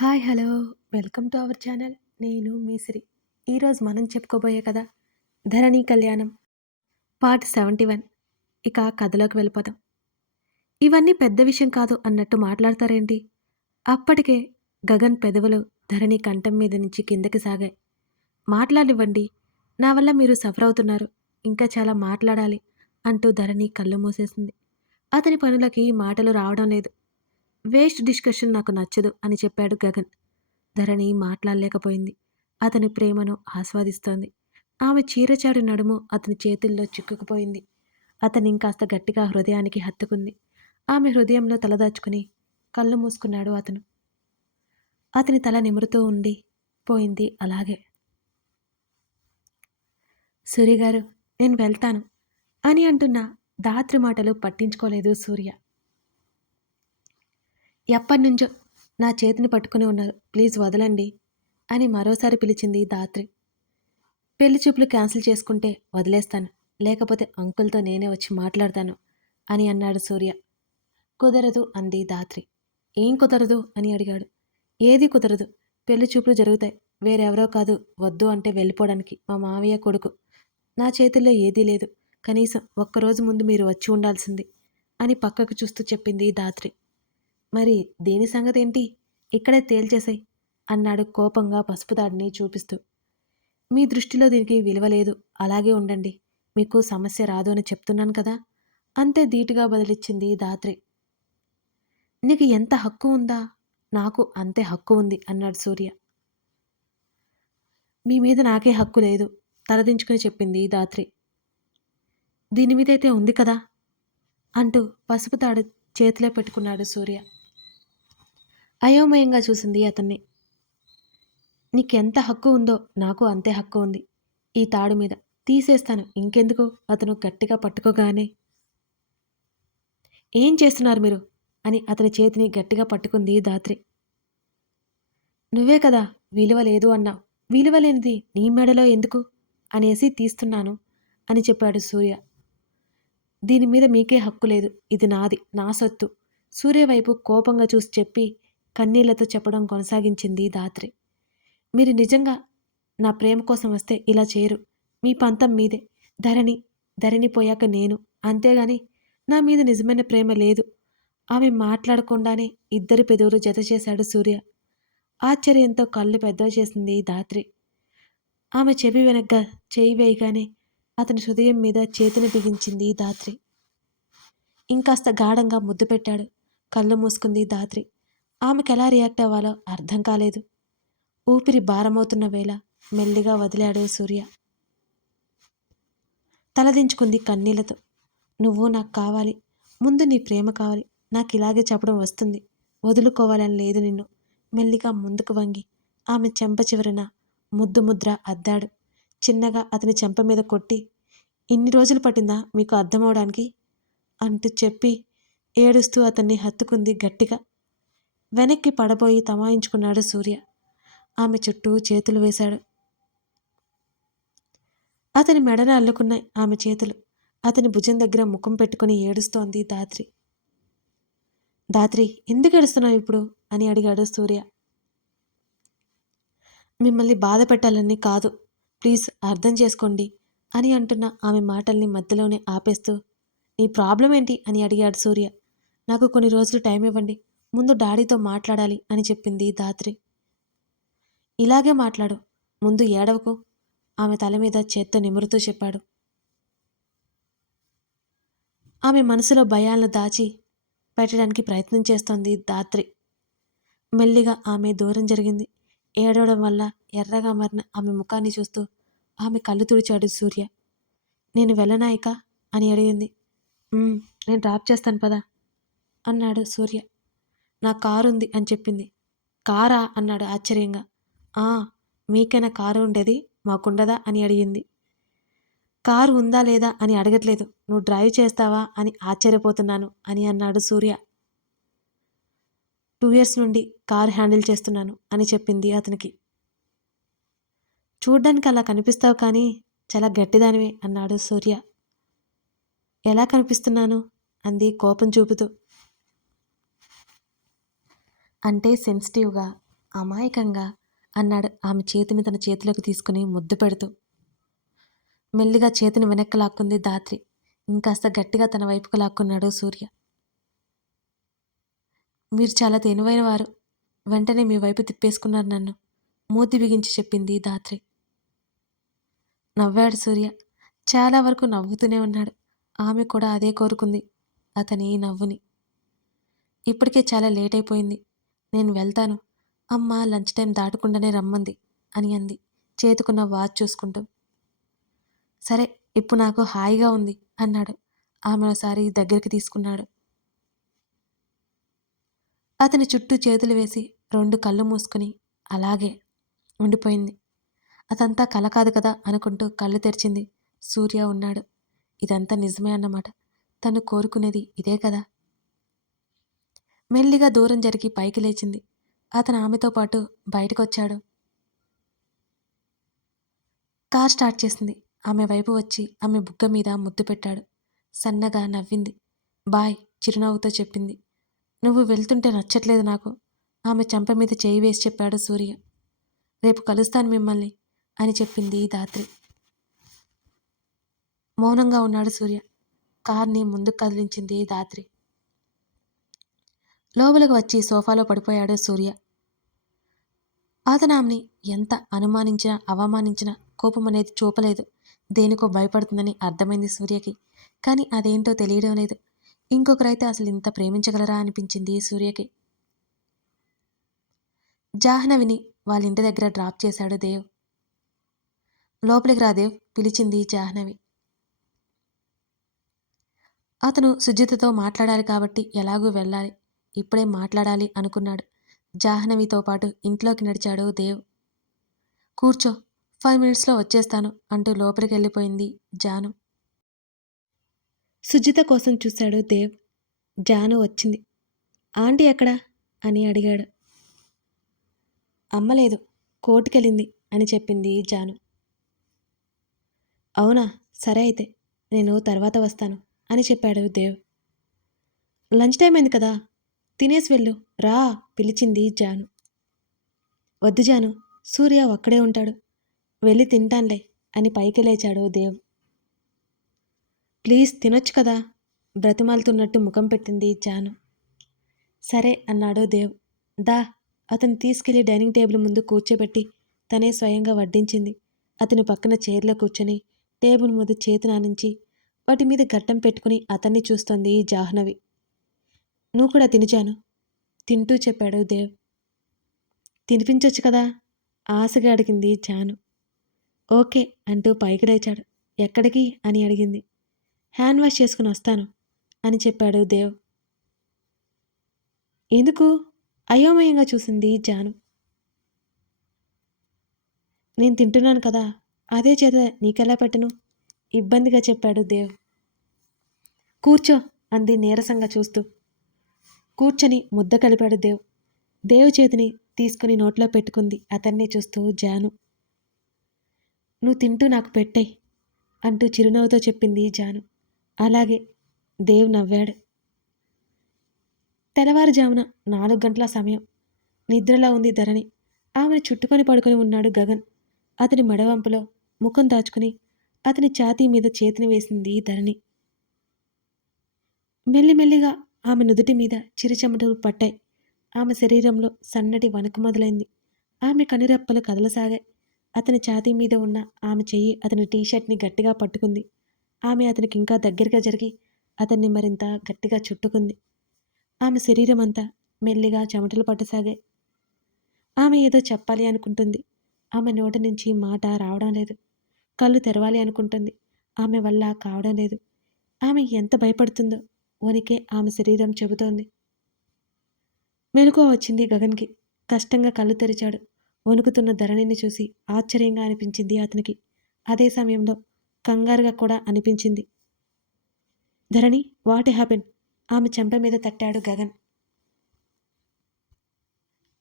Hi hello. Welcome to our channel. నేను మీసిరి ఈరోజు మనం చెప్పుకోబోయే కదా ధరణి కళ్యాణం పార్ట్ సెవెంటీ వన్. ఇక కథలోకి వెళ్ళిపోదాం. ఇవన్నీ పెద్ద విషయం కాదు అన్నట్టు మాట్లాడతారేంటి? అప్పటికే గగన్ పెదవులు ధరణి కంఠం మీద నుంచి కిందకి సాగాయి. మాట్లాడివ్వండి నా వల్ల మీరు సఫర్ అవుతున్నారు ఇంకా చాలా మాట్లాడాలి అంటూ ధరణి కళ్ళు మూసేసింది. అతని పనులకి మాటలు రావడం లేదు. వేస్ట్ డిస్కషన్ నాకు నచ్చదు అని చెప్పాడు గగన్. ధరణి మాట్లాడలేకపోయింది. అతని ప్రేమను ఆస్వాదిస్తోంది. ఆమె చీరచాడు నడుము అతని చేతుల్లో చిక్కుకుపోయింది. అతని ఇంకాస్త గట్టిగా హృదయానికి హత్తుకుంది. ఆమె హృదయంలో తలదాచుకుని కళ్ళు మూసుకున్నాడు అతను. అతని తల నిమురుతూ ఉండి పోయింది అలాగే. సూర్యగారు నేను వెళ్తాను అని అంటున్న దాత్రి మాటలు పట్టించుకోలేదు సూర్య. ఎప్పటినుంచో నా చేతిని పట్టుకుని ఉన్నారు. ప్లీజ్ వదలండి అని మరోసారి పిలిచింది దాత్రి. పెళ్ళి చూపులు క్యాన్సిల్ చేసుకుంటే వదిలేస్తాను. లేకపోతే అంకుల్తో నేనే వచ్చి మాట్లాడతాను అని అన్నాడు సూర్య. కుదరదు అంది దాత్రి. ఏం కుదరదు అని అడిగాడు. ఏది కుదరదు? పెళ్ళి చూపులు జరుగుతాయి. వేరెవరో కాదు. వద్దు అంటే వెళ్ళిపోవడానికి మా మావయ్య కొడుకు. నా చేతుల్లో ఏదీ లేదు. కనీసం ఒక్కరోజు ముందు మీరు వచ్చి ఉండాల్సింది అని పక్కకు చూస్తూ చెప్పింది దాత్రి. మరి దేని సంగతేంటి? ఇక్కడే తేల్చేసాయి అన్నాడు కోపంగా పసుపుదాడిని చూపిస్తూ. మీ దృష్టిలో దీనికి విలువ లేదు. అలాగే ఉండండి. మీకు సమస్య రాదు అని చెప్తున్నాను కదా? అంతే ధీటుగా బదిలిచ్చింది దాత్రి నీకు ఎంత హక్కు ఉందా? నాకు అంతే హక్కు ఉంది అన్నాడు సూర్య. మీ మీద నాకే హక్కు లేదు తలదించుకుని చెప్పింది దాత్రి దీని మీదైతే ఉంది కదా? అంటూ పసుపు తాడు చేతిలో పెట్టుకున్నాడు సూర్య. అయోమయంగా చూసింది అతన్ని. నీకెంత హక్కు ఉందో నాకు అంతే హక్కు ఉంది. ఈ తాడు మీద తీసేస్తాను. ఇంకెందుకు? అతను గట్టిగా పట్టుకోగానే ఏం చేస్తున్నారు మీరు? అని అతని చేతిని గట్టిగా పట్టుకుంది దాత్రి నువ్వే కదా విలువ లేదు అన్నావు. విలువ లేనిది నీ మెడలో ఎందుకు? అనేసి తీస్తున్నాను అని చెప్పాడు సూర్య. దీని మీద మీకే హక్కు లేదు. ఇది నాది నా సొత్తు. సూర్య వైపు కోపంగా చూసి చెప్పి కన్నీళ్ళతో చెప్పడం కొనసాగించింది దాత్రి. మీరు నిజంగా నా ప్రేమ కోసం వస్తే ఇలా చేయరు. మీ పంతం మీదే. ధరణి ధరణి పోయాక నేను. అంతేగాని నా మీద నిజమైన ప్రేమ లేదు. ఆమె మాట్లాడకుండానే ఇద్దరి పెదవులు జత చేశాడు సూర్య. ఆశ్చర్యంతో కళ్ళు పెద్ద చేసింది దాత్రి. ఆమె చెవి వెనగ్గా చేయి వేయగానే అతని హృదయం మీద చేతిని బిగించింది దాత్రి. ఇంకాస్త గాఢంగా ముద్దు పెట్టాడు. కళ్ళు మూసుకుంది దాత్రి. ఆమెకు ఎలా రియాక్ట్ అవ్వాలో అర్థం కాలేదు. ఊపిరి భారమవుతున్న వేళ మెల్లిగా వదిలాడు సూర్య. తలదించుకుంది కన్నీళ్ళతో. నువ్వు నాకు కావాలి. ముందు నీ ప్రేమ కావాలి. నాకు ఇలాగే చెప్పడం వస్తుంది. వదులుకోవాలని లేదు నిన్ను. మెల్లిగా ముందుకు వంగి ఆమె చెంప చివరన ముద్దు ముద్ర అద్దాడు. చిన్నగా అతని చెంప మీద కొట్టి ఇన్ని రోజులు పట్టిందా మీకు అర్థమవడానికి? అంటూ చెప్పి ఏడుస్తూ అతన్ని హత్తుకుంది గట్టిగా. వెనక్కి పడబోయి తమాయించుకున్నాడు సూర్య. ఆమె చుట్టూ చేతులు వేశాడు. అతని మెడన అల్లుకున్నాయి ఆమె చేతులు. అతని భుజం దగ్గర ముఖం పెట్టుకుని ఏడుస్తోంది దాత్రి దాత్రి ఎందుకు ఏడుస్తున్నావు ఇప్పుడు? అని అడిగాడు సూర్య. మిమ్మల్ని బాధ పెట్టాలని కాదు. ప్లీజ్ అర్థం చేసుకోండి అని అంటున్న ఆమె మాటల్ని మధ్యలోనే ఆపేస్తూ నీ ప్రాబ్లం ఏంటి అని అడిగాడు సూర్య. నాకు కొన్ని రోజులు టైం ఇవ్వండి. ముందు డాడీతో మాట్లాడాలి అని చెప్పింది దాత్రి ఇలాగే మాట్లాడు. ముందు ఏడవకు. ఆమె తల మీద చేత్తో నిమురుతూ చెప్పాడు. ఆమె మనసులో భయాలను దాచి పెట్టడానికి ప్రయత్నం చేస్తోంది దాత్రి మెల్లిగా ఆమె దూరం జరిగింది. ఏడవడం వల్ల ఎర్రగా మరిన ఆమె ముఖాన్ని చూస్తూ ఆమె కళ్ళు తుడిచాడు సూర్య. నేను వెళ్ళనాయిక? అని అడిగింది. నేను డ్రాప్ చేస్తాను పదా అన్నాడు సూర్య. నా కారు ఉంది అని చెప్పింది. కారా? అన్నాడు ఆశ్చర్యంగా. ఆ మీకైనా కారు ఉండేది? మాకుండదా? అని అడిగింది. కారు ఉందా లేదా? అని అడగట్లేదు. నువ్వు డ్రైవ్ చేస్తావా? అని ఆశ్చర్యపోతున్నాను అని అన్నాడు సూర్య. టూ ఇయర్స్ నుండి కార్ హ్యాండిల్ చేస్తున్నాను అని చెప్పింది అతనికి. చూడ్డానికి అలా కనిపిస్తావు కానీ చాలా గట్టిదానివే అన్నాడు సూర్య. ఎలా కనిపిస్తున్నాను? అంది కోపం చూపుతూ. అంటే సెన్సిటివ్గా అమాయకంగా అన్నాడు ఆమె చేతిని తన చేతిలోకి తీసుకుని ముద్దు పెడుతూ. మెల్లిగా చేతిని వెనక్కి లాక్కుంది దాత్రి ఇంకాస్త గట్టిగా తన వైపుకు లాక్కున్నాడు సూర్య. మీరు చాలా తెలివైన వారు. వెంటనే మీ వైపు తిప్పేసుకున్నారు నన్ను. మూతి బిగించి చెప్పింది దాత్రి నవ్వాడు సూర్య. చాలా వరకు నవ్వుతూనే ఉన్నాడు. ఆమె కూడా అదే కోరుకుంది అతని నవ్వుని. ఇప్పటికే చాలా లేట్ అయిపోయింది. నేను వెళ్తాను. అమ్మ లంచ్ టైం దాటకుండానే రమ్మంది అని అంది. చేతుకున్న వాచ్ చూసుకుంటూ. సరే ఇప్పుడు నాకు హాయిగా ఉంది అన్నాడు. ఆమె ఒకసారి దగ్గరికి తీసుకున్నాడు. అతని చుట్టూ చేతులు వేసి రెండు కళ్ళు మూసుకుని అలాగే ఉండిపోయింది. అదంతా కల కాదు కదా అనుకుంటూ కళ్ళు తెరిచింది సూర్య ఉన్నాడు. ఇదంతా నిజమే అన్నమాట. తను కోరుకునేది ఇదే కదా. మెల్లిగా దూరం జరిగి పైకి లేచింది. అతను ఆమెతో పాటు బయటకొచ్చాడు. కార్ స్టార్ట్ చేసింది. ఆమె వైపు వచ్చి ఆమె బుగ్గ మీద ముద్దు పెట్టాడు. సన్నగా నవ్వింది. బాయ్ చిరునవ్వుతో చెప్పింది. నువ్వు వెళ్తుంటే నచ్చట్లేదు నాకు. ఆమె చెంప మీద చేయి వేసి చెప్పాడు సూర్య. రేపు కలుస్తాను మిమ్మల్ని అని చెప్పింది దాత్రి. మౌనంగా ఉన్నాడు సూర్య. కార్ని ముందుకు కదిలించింది దాత్రి. లోపలికి వచ్చి సోఫాలో పడిపోయాడు సూర్య. ఆతనామ్ని ఎంత అనుమానించినా అవమానించినా కోపం అనేది చూపలేదు. దేనికో భయపడుతుందని అర్థమైంది సూర్యకి. కానీ అదేంటో తెలియడం లేదు. ఇంకొకరైతే అసలు ఇంత ప్రేమించగలరా అనిపించింది సూర్యకి. జాహ్నవిని వాళ్ళ ఇంటి దగ్గర డ్రాప్ చేశాడు దేవ్. లోపలికి రా దేవ్ పిలిచింది జాహ్నవి. అతను సుజితతో మాట్లాడాలి కాబట్టి ఎలాగూ వెళ్ళాలి. ఇప్పుడే మాట్లాడాలి అనుకున్నాడు. జాహ్నవితో పాటు ఇంట్లోకి నడిచాడు దేవ్. కూర్చో ఫైవ్ మినిట్స్లో వచ్చేస్తాను అంటూ లోపలికి వెళ్ళిపోయింది జాను. సుజిత కోసం చూశాడు దేవ్. జాను వచ్చింది. ఆంటీ ఎక్కడా? అని అడిగాడు. అమ్మలేదు కోర్టుకెళ్ళింది అని చెప్పింది జాను. అవునా సరే అయితే నేను తర్వాత వస్తాను అని చెప్పాడు దేవ్. లంచ్ టైం అయింది కదా తినేసి వెళ్ళు. రా పిలిచింది జాను. వద్దు జాను సూర్య ఒక్కడే ఉంటాడు. వెళ్ళి తింటాన్లే అని పైకి లేచాడు దేవ్. ప్లీజ్ తినొచ్చు కదా బ్రతిమాలుతున్నట్టు ముఖం పెట్టింది జాను. సరే అన్నాడు దేవ్. దా అతను తీసుకెళ్ళి డైనింగ్ టేబుల్ ముందు కూర్చోబెట్టి తనే స్వయంగా వడ్డించింది. అతని పక్కన చైర్లో కూర్చొని టేబుల్ ముందు చేతి నానించి వాటి మీద గట్టం పెట్టుకుని అతన్ని చూస్తోంది జాహ్నవి. నువ్వు కూడా తినిచాను. తింటూ చెప్పాడు దేవ్. తినిపించొచ్చు కదా? ఆశగా అడిగింది జాను. ఓకే అంటూ పైకి లేచాడు. ఎక్కడికి? అని అడిగింది. హ్యాండ్ వాష్ చేసుకుని వస్తాను అని చెప్పాడు దేవ్. ఎందుకు? అయోమయంగా చూసింది జాను. నేను తింటున్నాను కదా అదే చేత నీకెలా పెట్టను? ఇబ్బందిగా చెప్పాడు దేవ్. కూర్చో అంది నీరసంగా చూస్తూ. కూర్చొని ముద్ద కలిపాడు దేవ్. దేవ్ చేతిని తీసుకుని నోట్లో పెట్టుకుంది. అతన్ని చూస్తూ జాను. నువ్వు తింటూ నాకు పెట్టే అంటూ చిరునవ్వుతో చెప్పింది జాను. అలాగే దేవ్ నవ్వాడు. తెల్లవారుజామున నాలుగు గంటల సమయం. నిద్రలో ఉంది ధరణి. ఆమెను చుట్టుకొని పడుకొని ఉన్నాడు గగన్. అతని మడవంపులో ముఖం దాచుకుని అతని ఛాతీ మీద చేతిని వేసింది ధరణి. మెల్లిమెల్లిగా ఆమె నుదుటి మీద చిరుచెమటలు పట్టాయి. ఆమె శరీరంలో సన్నటి వణుకు మొదలైంది. ఆమె కనురెప్పలు కదలసాగాయి. అతని ఛాతీ మీద ఉన్న ఆమె చెయ్యి అతని టీషర్ట్ని గట్టిగా పట్టుకుంది. ఆమె అతనికి ఇంకా దగ్గరగా జరిగి అతన్ని మరింత గట్టిగా చుట్టుకుంది. ఆమె శరీరం అంతా మెల్లిగా చెమటలు పట్టసాగాయి. ఆమె ఏదో చెప్పాలి అనుకుంటుంది. ఆమె నోటి నుంచి మాట రావడం లేదు. కళ్ళు తెరవాలి అనుకుంటుంది. ఆమె వల్ల కావడం లేదు. ఆమె ఎంత భయపడుతుందో వణికే ఆమె శరీరం చెబుతోంది. మెలకువ వచ్చింది గగన్కి. కష్టంగా కళ్ళు తెరిచాడు. వణుకుతున్న ధరణిని చూసి ఆశ్చర్యంగా అనిపించింది అతనికి. అదే సమయంలో కంగారుగా కూడా అనిపించింది. ధరణి వాట్ హ్యాపెన్ ఆమె చెంప మీద తట్టాడు గగన్.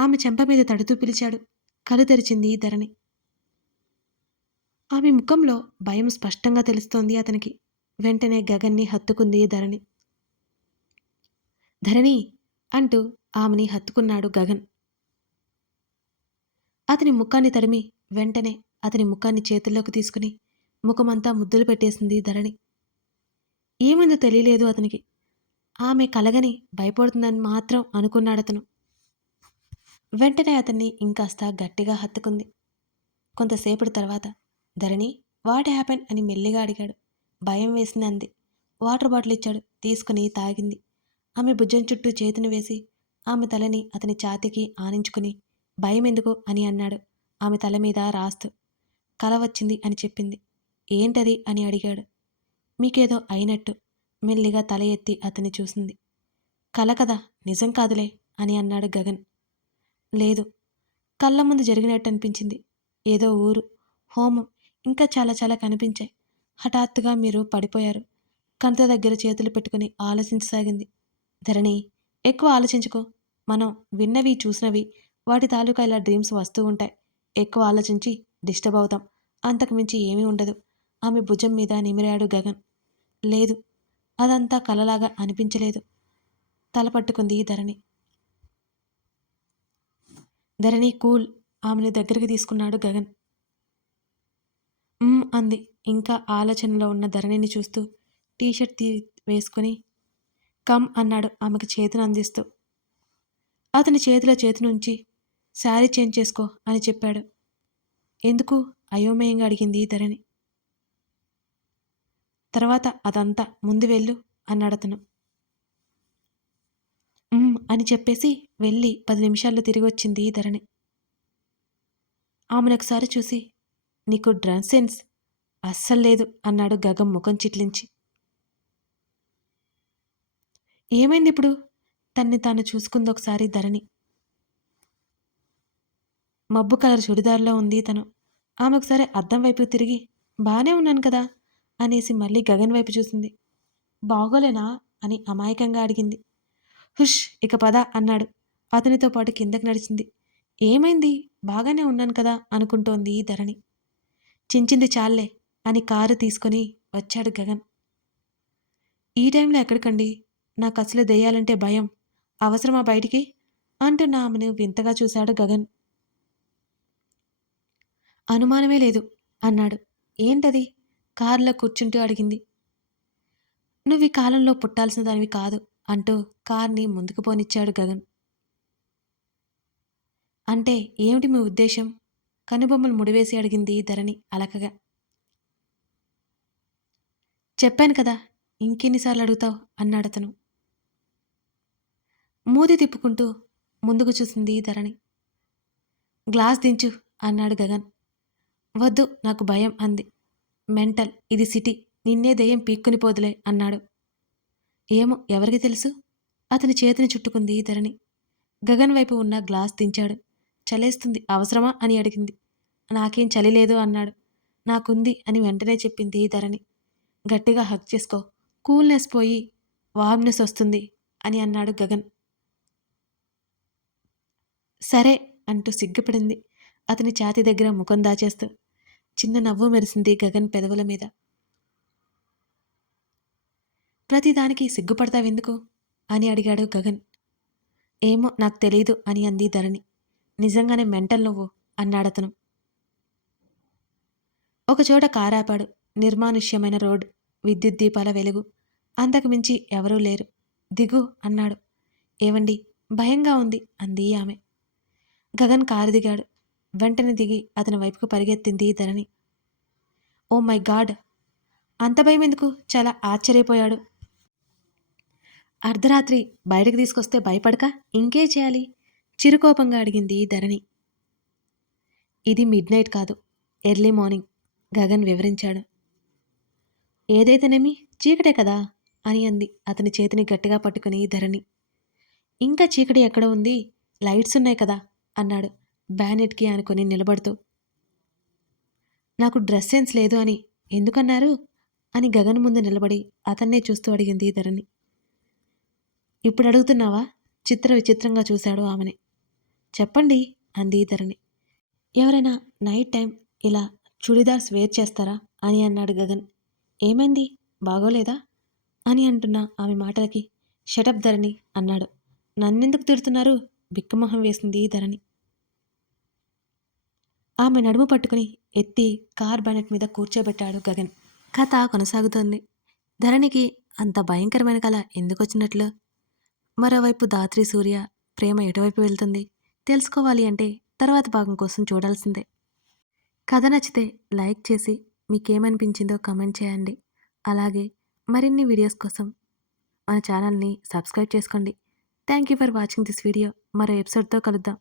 ఆమె చెంప మీద తడుతూ పిలిచాడు. కళ్ళు తెరిచింది ధరణి. ఆమె ముఖంలో భయం స్పష్టంగా తెలుస్తోంది అతనికి. వెంటనే గగన్ని హత్తుకుంది ధరణి. ధరణి అంటూ ఆమెని హత్తుకున్నాడు గగన్. అతని ముఖాన్ని తడిమి వెంటనే అతని ముఖాన్ని చేతుల్లోకి తీసుకుని ముఖమంతా ముద్దులు పెట్టేసింది ధరణి. ఏమందో తెలియలేదు అతనికి. ఆమె కలగని భయపడుతుందని మాత్రం అనుకున్నాడతను వెంటనే అతన్ని ఇంకాస్త గట్టిగా హత్తుకుంది. కొంతసేపటి తర్వాత ధరణి వాట్ హ్యాపెన్? అని మెల్లిగా అడిగాడు. భయం వేసింది అంది. వాటర్ బాటిల్ ఇచ్చాడు. తీసుకుని తాగింది. ఆమె భుజం చుట్టూ చేతిని వేసి ఆమె తలని అతని ఛాతికి ఆనించుకుని భయం ఎందుకు అని అన్నాడు. ఆమె తల మీద రాస్తూ కల వచ్చింది అని చెప్పింది. ఏంటది? అని అడిగాడు. మీకేదో అయినట్టు మెల్లిగా తల ఎత్తి అతన్ని చూసింది. కల కదా నిజం కాదులే అని అన్నాడు గగన్. లేదు కళ్ళ ముందు జరిగినట్టు అనిపించింది ఏదో ఊరు హోమం ఇంకా చాలా చాలా కనిపించాయి. హఠాత్తుగా మీరు పడిపోయారు. కంట దగ్గర చేతులు పెట్టుకుని ఆలోచించసాగింది. ధరణి ఎక్కువ ఆలోచించుకో. మనం విన్నవి చూసినవి వాటి తాలూకా ఇలా డ్రీమ్స్ వస్తూ ఉంటాయి. ఎక్కువ ఆలోచించి డిస్టర్బ్ అవుతాం. అంతకు మించి ఏమీ ఉండదు. ఆమె భుజం మీద నిమిరాడు గగన్. లేదు అదంతా కలలాగా అనిపించలేదు. తల పట్టుకుంది ధరణి. ధరణి కూల్ ఆమెను దగ్గరికి తీసుకున్నాడు గగన్. అంది. ఇంకా ఆలోచనలో ఉన్న ధరణిని చూస్తూ టీషర్ట్ తీ వేసుకుని కమ్ అన్నాడు ఆమెకు చేతిని అందిస్తూ. అతని చేతిలో చేతి నుంచి శారీ చేంజ్ చేసుకో అని చెప్పాడు. ఎందుకు? అయోమయంగా అడిగింది ధరణి. తర్వాత అదంతా ముందు వెళ్ళు అన్నాడతను. అతను అని చెప్పేసి వెళ్ళి పది నిమిషాల్లో తిరిగి వచ్చింది ధరణి. ఆమెను ఒకసారి చూసి నీకు డ్రన్ సెన్స్? అస్సలు లేదు అన్నాడు గగం ముఖం చిట్లించి. ఏమైంది ఇప్పుడు? తన్ని తాను చూసుకుంది ఒకసారి ధరణి. మబ్బు కలర్ చుడిదార్లో ఉంది తను. ఆమె ఒకసారి అద్దం వైపు తిరిగి బాగానే ఉన్నాను కదా అనేసి మళ్ళీ గగన్ వైపు చూసింది. బాగోలేనా? అని అమాయకంగా అడిగింది. హుష్ ఇక పద అన్నాడు. అతనితో పాటు కిందకి నడిచింది. ఏమైంది? బాగానే ఉన్నాను కదా అనుకుంటోంది ధరణి. చించింది చాలే అని కారు తీసుకొని వచ్చాడు గగన్. ఈ టైంలో ఎక్కడికండి? నాకు అసలు దెయ్యాలంటే భయం. అవసరమా బయటికి? అంటున్న ఆమెను వింతగా చూశాడు గగన్. అనుమానమే లేదు అన్నాడు. ఏంటది? కారులో కూర్చుంటూ అడిగింది. నువ్వు ఈ కాలంలో పుట్టాల్సిన దానివి కాదు అంటూ కార్ని ముందుకు పోనిచ్చాడు గగన్. అంటే ఏమిటి మీ ఉద్దేశం? కనుబొమ్మలు ముడివేసి అడిగింది ధరణి అలకగా. చెప్పాను కదా ఇంకెన్నిసార్లు అడుగుతావు? అన్నాడతను. మూది తిప్పుకుంటూ ముందుకు చూసింది ధరణి. గ్లాస్ దించు అన్నాడు గగన్. వద్దు నాకు భయం అంది. మెంటల్ ఇది సిటీ నిన్నే దయ్యం పీక్కుని పోదులే అన్నాడు. ఏమో ఎవరికి తెలుసు? అతని చేతిని చుట్టుకుంది ధరణి. గగన్ వైపు ఉన్న గ్లాస్ దించాడు. చలేస్తుంది అవసరమా? అని అడిగింది. నాకేం చలి లేదు అన్నాడు. నాకుంది అని వెంటనే చెప్పింది ధరణి. గట్టిగా హక్ చేసుకో కూల్నెస్ పోయి వామ్నెస్ వస్తుంది అని అన్నాడు గగన్. సరే అంటూ సిగ్గుపడింది. అతని ఛాతి దగ్గర ముఖం దాచేస్తూ చిన్న నవ్వు మెరిసింది గగన్ పెదవుల మీద. ప్రతిదానికి సిగ్గుపడతావెందుకు అని అడిగాడు గగన్. ఏమో నాకు తెలీదు అని అంది ధరణి. నిజంగానే మెంటల్ నువ్వు అన్నాడతను ఒకచోట కారాపాడు నిర్మానుష్యమైన రోడ్ విద్యుత్ దీపాల వెలుగు. అంతకు మించి ఎవరూ లేరు. దిగు అన్నాడు. ఏవండి? భయంగా ఉంది అంది ఆమె. గగన్ కారు దిగాడు. వెంటనే దిగి అతని వైపుకు పరిగెత్తింది ధరణి. Oh my God! అంత భయం ఎందుకు చాలా ఆశ్చర్యపోయాడు. అర్ధరాత్రి బయటకు తీసుకొస్తే భయపడక ఇంకే చేయాలి? చిరుకోపంగా అడిగింది ధరణి. ఇది మిడ్ నైట్ కాదు ఎర్లీ మార్నింగ్ గగన్ వివరించాడు. ఏదైతేనేమి చీకటే కదా? అని అంది అతని చేతిని గట్టిగా పట్టుకుని ధరణి. ఇంకా చీకటి ఎక్కడ ఉంది లైట్స్ ఉన్నాయి కదా? అన్నాడు బ్యానెట్కి అనుకుని నిలబడుతూ. నాకు డ్రెస్ సెన్స్ లేదు అని ఎందుకన్నారు? అని గగన్ ముందు నిలబడి అతన్నే చూస్తూ అడిగింది ధరణి. ఇప్పుడు అడుగుతున్నావా? చిత్ర విచిత్రంగా చూశాడు ఆమెని. చెప్పండి అంది ధరణి. ఎవరైనా నైట్ టైం ఇలా చుడిదార్స్ వేర్ చేస్తారా? అని అన్నాడు గగన్. ఏమైంది? బాగోలేదా? అని అంటున్న ఆమె మాటలకి షటప్ ధరణి అన్నాడు. నన్నెందుకు తిడుతున్నారు? బిక్కమొహం వేసింది ధరణి. ఆమె నడుము పట్టుకుని ఎత్తి కార్ బ్యానెట్ మీద కూర్చోబెట్టాడు గగన్. కథ కొనసాగుతోంది. ధరణికి అంత భయంకరమైన కళ ఎందుకొచ్చినట్లు? మరోవైపు దాత్రి సూర్య ప్రేమ ఎటువైపు వెళ్తుంది? తెలుసుకోవాలి అంటే తర్వాత భాగం కోసం చూడాల్సిందే. కథ నచ్చితే లైక్ చేసి మీకేమనిపించిందో కమెంట్ చేయండి. అలాగే మరిన్ని వీడియోస్ కోసం మన ఛానల్ని సబ్స్క్రైబ్ చేసుకోండి. Thank you for watching this video. మరో ఎపిసోడ్తో కలుద్దాం.